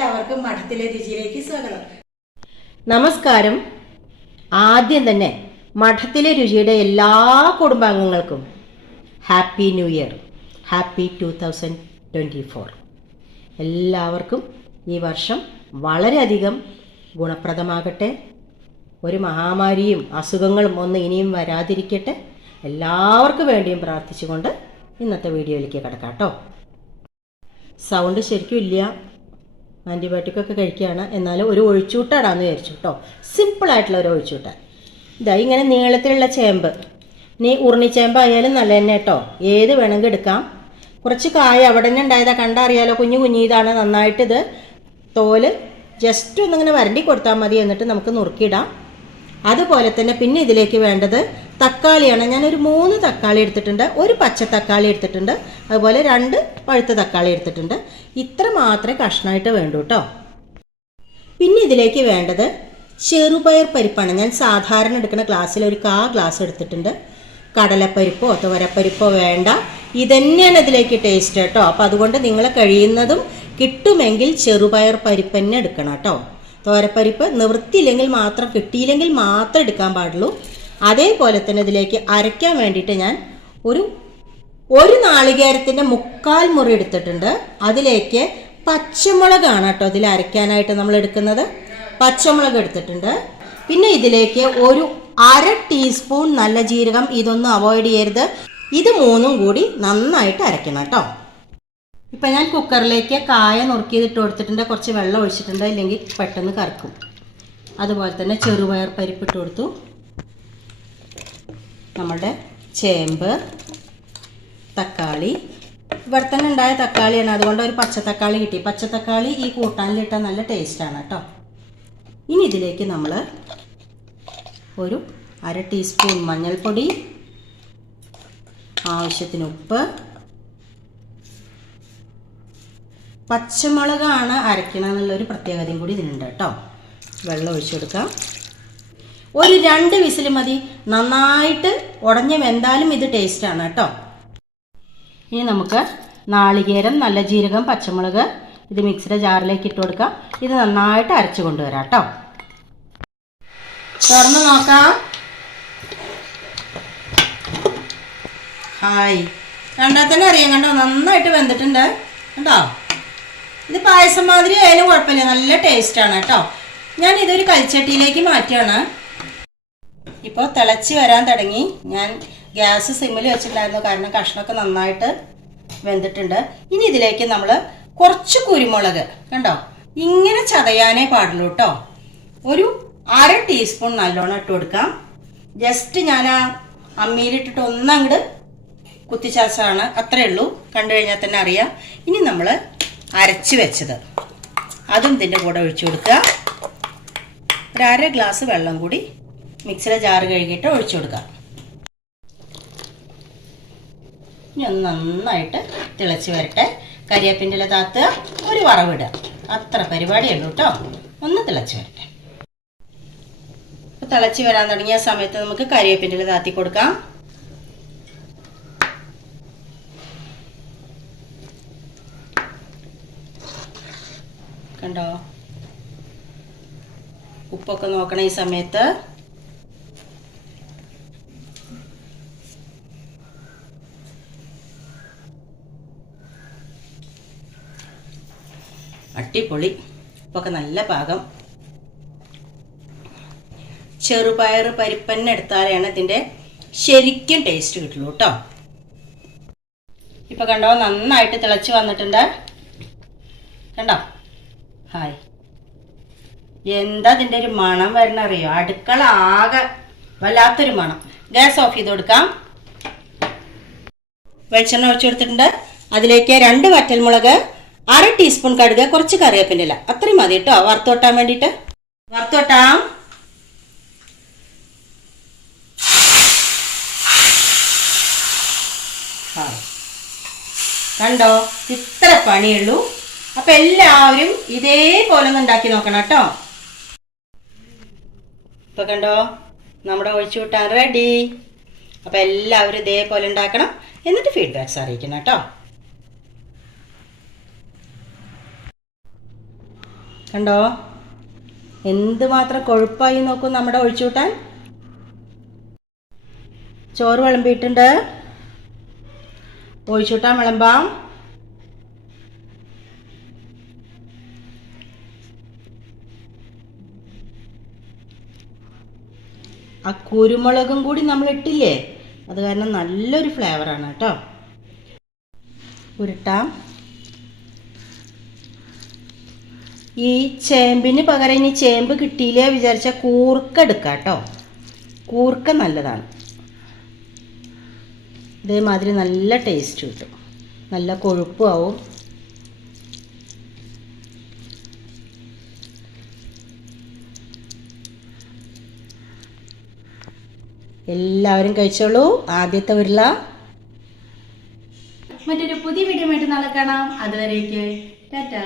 എല്ലാവർക്കും മഠത്തിലെ രുചിയിലേക്ക് സ്വാഗതം. നമസ്കാരം. ആദ്യം തന്നെ മഠത്തിലെ രുചിയുടെ എല്ലാ കുടുംബാംഗങ്ങൾക്കും happy new year. Happy two thousand twenty four. എല്ലാവർക്കും ഈ വർഷം വളരെയധികം ഗുണപ്രദമാകട്ടെ. ഒരു മഹാമാരിയും അസുഖങ്ങളും ഒന്നും ഇനിയും വരാതിരിക്കട്ടെ. എല്ലാവർക്കും വേണ്ടിയും പ്രാർത്ഥിച്ചുകൊണ്ട് ഇന്നത്തെ വീഡിയോയിലേക്ക് കിടക്കാം കേട്ടോ. സൗണ്ട് ശരിക്കും ഇല്ല. ആന്റിബയോട്ടിക്കൊക്കെ കഴിക്കുകയാണ്. എന്നാലും ഒരു ഒഴിച്ചൂട്ടാടാന്ന് വിചാരിച്ചു കേട്ടോ സിമ്പിളായിട്ടുള്ള ഒരു ഒഴിച്ചൂട്ട. ഇതാ ഇങ്ങനെ നീളത്തിലുള്ള ചേമ്പ്. നീ ഉരുണിച്ചേമ്പ് ആയാലും നല്ല തന്നെ കേട്ടോ ഏത് വേണമെങ്കിൽ എടുക്കാം. കുറച്ച് കായ അവിടെ തന്നെ ഉണ്ടായതാ. കണ്ടറിയാലോ? കുഞ്ഞു കുഞ്ഞു ഇതാണ്. നന്നായിട്ട് ഇത് തോൽ ജസ്റ്റ് ഒന്നിങ്ങനെ വരണ്ടി കൊടുത്താൽ മതി. എന്നിട്ട് നമുക്ക് നുറുക്കിയിടാം. അതുപോലെ തന്നെ പിന്നെ ഇതിലേക്ക് വേണ്ടത് തക്കാളിയാണ്. ഞാനൊരു മൂന്ന് തക്കാളി എടുത്തിട്ടുണ്ട്. ഒരു പച്ച തക്കാളി എടുത്തിട്ടുണ്ട്. അതുപോലെ രണ്ട് പഴുത്ത തക്കാളി എടുത്തിട്ടുണ്ട്. ഇത്ര മാത്രമേ കഷ്ണമായിട്ട് വേണ്ടൂ കേട്ടോ. പിന്നെ ഇതിലേക്ക് വേണ്ടത് ചെറുപയർ പരിപ്പാണ്. ഞാൻ സാധാരണ എടുക്കുന്ന ഗ്ലാസ്സിൽ ഒരു കാ ഗ്ലാസ് എടുത്തിട്ടുണ്ട്. കടലപ്പരിപ്പോ തുവരപ്പരിപ്പോ വേണ്ട. ഇതന്നെയാണ് ഇതിലേക്ക് ടേസ്റ്റ് കേട്ടോ. അപ്പോൾ അതുകൊണ്ട് നിങ്ങൾ കഴിയുന്നതും കിട്ടുമെങ്കിൽ ചെറുപയർ പരിപ്പ് തന്നെ എടുക്കണം കേട്ടോ. തോരപ്പരിപ്പ് നിവൃത്തിയില്ലെങ്കിൽ മാത്രം കിട്ടിയില്ലെങ്കിൽ മാത്രം എടുക്കാൻ പാടുള്ളൂ. അതേപോലെ തന്നെ ഇതിലേക്ക് അരയ്ക്കാൻ വേണ്ടിയിട്ട് ഞാൻ ഒരു ഒരു നാളികേരത്തിന്റെ മുക്കാൽ മുറി എടുത്തിട്ടുണ്ട്. അതിലേക്ക് പച്ചമുളകാണ് കേട്ടോ ഇതിൽ അരയ്ക്കാനായിട്ട് നമ്മൾ എടുക്കുന്നത്. പച്ചമുളക് എടുത്തിട്ടുണ്ട്. പിന്നെ ഇതിലേക്ക് ഒരു അര ടീസ്പൂൺ നല്ല ജീരകം ഇതൊന്നും അവോയ്ഡ് ചെയ്യരുത്. ഇത് മൂന്നും കൂടി നന്നായിട്ട് അരയ്ക്കണം കേട്ടോ. ഇപ്പം ഞാൻ കുക്കറിലേക്ക് കായ നുറുക്കിയതിട്ട് കൊടുത്തിട്ടുണ്ട്. കുറച്ച് വെള്ളം ഒഴിച്ചിട്ടുണ്ട്. ഇല്ലെങ്കിൽ പെട്ടെന്ന് കറക്കും. അതുപോലെ തന്നെ ചെറുപയർ പരിപ്പിട്ട് കൊടുത്തു. നമ്മുടെ ചേമ്പ് തക്കാളി. ഇവിടെ തന്നെ ഉണ്ടായ തക്കാളിയാണ്. അതുകൊണ്ട് ഒരു പച്ച തക്കാളി കിട്ടി. പച്ച തക്കാളി ഈ കൂട്ടാനിലിട്ടാൽ നല്ല ടേസ്റ്റാണ് കേട്ടോ ഇനി ഇതിലേക്ക് നമ്മൾ ഒരു അര ടീസ്പൂൺ മഞ്ഞൾപ്പൊടി ആവശ്യത്തിന് ഉപ്പ് പച്ചമുളകാണ് അരയ്ക്കണം എന്നുള്ളൊരു പ്രത്യേകതയും കൂടി ഇതിനുണ്ട് കേട്ടോ വെള്ളം ഒഴിച്ചു കൊടുക്കാം ഒരു രണ്ട് വിസിൽ മതി. നന്നായിട്ട് ഉടഞ്ഞ വെന്താലും ഇത് ടേസ്റ്റാണ് കേട്ടോ. ഇനി നമുക്ക് നാളികേരം നല്ല ജീരകം പച്ചമുളക് ഇത് മിക്സിയുടെ ജാറിലേക്ക് ഇട്ട് കൊടുക്കാം. ഇത് നന്നായിട്ട് അരച്ച് കൊണ്ടുവരാം കേട്ടോ. തുറന്ന് നോക്കാം. ഹായ്. കണ്ടാൽ തന്നെ അറിയാം. കണ്ടോ? നന്നായിട്ട് വെന്തിട്ടുണ്ട്. കണ്ടോ? ഇത് പായസം മാതിരി ആയാലും കുഴപ്പമില്ല. നല്ല ടേസ്റ്റാണ് കേട്ടോ. ഞാൻ ഇതൊരു കൽച്ചട്ടിയിലേക്ക് മാറ്റുകയാണ് ഇപ്പോൾ തിളച്ച് വരാൻ തുടങ്ങി. ഞാൻ ഗ്യാസ് സിമ്മിൽ വെച്ചിട്ടുണ്ടായിരുന്നു. കാരണം കഷ്ണമൊക്കെ നന്നായിട്ട് വെന്തിട്ടുണ്ട്. ഇനി ഇതിലേക്ക് നമ്മൾ കുറച്ച് കുരുമുളക് കണ്ടോ? ഇങ്ങനെ ചതയാനേ പാടുള്ളൂ കേട്ടോ ഒരു അര ടീസ്പൂൺ നല്ലോണം ഇട്ട് കൊടുക്കാം. ജസ്റ്റ് ഞാൻ ആ അമ്മിയിലിട്ടിട്ട് ഒന്നങ്ങട് കുത്തിച്ചാച്ചാണ്. അത്രേ ഉള്ളൂ. കണ്ടു കഴിഞ്ഞാൽ തന്നെ അറിയാം. ഇനി നമ്മൾ അരച്ച് വെച്ചത്. അതും ഇതിന്റെ കൂടെ ഒഴിച്ചു കൊടുക്കുക. ഒരു അര ഗ്ലാസ് വെള്ളം കൂടി മിക്സിയുടെ ജാറ് കഴുകിയിട്ട് ഒഴിച്ചു കൊടുക്കുക ഇനി ഒന്ന് നന്നായിട്ട് തിളച്ച് വരട്ടെ. കരിയേപ്പിന്റെ ഇല താത്തുക ഒരു വറവിടുക. അത്ര പരിപാടിയുള്ളൂ കേട്ടോ. ഒന്ന് തിളച്ച് വരട്ടെ. ഇപ്പം തിളച്ച് വരാൻ തുടങ്ങിയ സമയത്ത് നമുക്ക് കരിയാപ്പിന്റെ താത്തി കൊടുക്കാം. കണ്ടോ? ഉപ്പൊക്കെ നോക്കണ ഈ സമയത്ത് അടിപൊളി. ഉപ്പൊക്കെ നല്ല പാകം. ചെറുപയർ പരിപ്പന്നെ എടുത്താലാണ് ഇതിന്റെ ശരിക്കും ടേസ്റ്റ് കിട്ടുള്ളൂ കേട്ടോ. ഇപ്പൊ കണ്ടോ നന്നായിട്ട് തിളച്ച് വന്നിട്ടുണ്ട്. കണ്ടോ? ഹായ്. എന്താ ഇതിന്റെ ഒരു മണം വരണ അറിയോ അടുക്കള ആകെ വല്ലാത്തൊരു മണം. ഗ്യാസ് ഓഫ് ചെയ്ത് കൊടുക്കാം. വെളിച്ചെണ്ണ ഒഴിച്ചു കൊടുത്തിട്ടുണ്ട്. അതിലേക്ക് രണ്ട് വറ്റൽമുളക് അര ടീസ്പൂൺ കടുക് കുറച്ച് കറിവേപ്പിന്റെ അത്രയും മതി കേട്ടോ. വറുത്തോട്ടാൻ വേണ്ടിയിട്ട്. വറുത്തോട്ടാം. കണ്ടോ? ഇത്ര പണിയുള്ളൂ. അപ്പൊ എല്ലാവരും ഇതേപോലെ ഒന്ന് ഉണ്ടാക്കി നോക്കണം കേട്ടോ. ഇപ്പൊ കണ്ടോ? നമ്മുടെ ഒഴിച്ചു കൂട്ടാൻ റെഡി അപ്പൊ എല്ലാവരും ഇതേപോലെ ഉണ്ടാക്കണം. എന്നിട്ട് ഫീഡ്ബാക്ക്സ് അറിയിക്കണം കേട്ടോ. കണ്ടോ? എന്തുമാത്രം കൊഴുപ്പായി നോക്കും നമ്മുടെ ഒഴിച്ചുകൂട്ടാൻ ചോറ് വിളമ്പിയിട്ടുണ്ട്. ഒഴിച്ചുകൂട്ടാൻ വിളമ്പാം. ആ കുരുമുളകും കൂടി നമ്മൾ ഇട്ടില്ലേ? അത് കാരണം നല്ലൊരു ഫ്ലേവറാണ് കേട്ടോ. ഉരുട്ടാം. ഈ ചേമ്പിന് പകരം ഇനി ചേമ്പ് കിട്ടിയില്ലേ വിചാരിച്ച കൂർക്ക എടുക്കാം കേട്ടോ കൂർക്ക നല്ലതാണ്. ഇതേമാതിരി നല്ല ടേസ്റ്റ് കിട്ടും. നല്ല കൊഴുപ്പും ആവും എല്ലാവരും കഴിച്ചോളൂ. ആദ്യത്തെ ഉരുള മറ്റൊരു പുതിയ വീഡിയോ ആയിട്ട് നാളെ കാണാം. അതുവരേക്ക് ടാറ്റാ.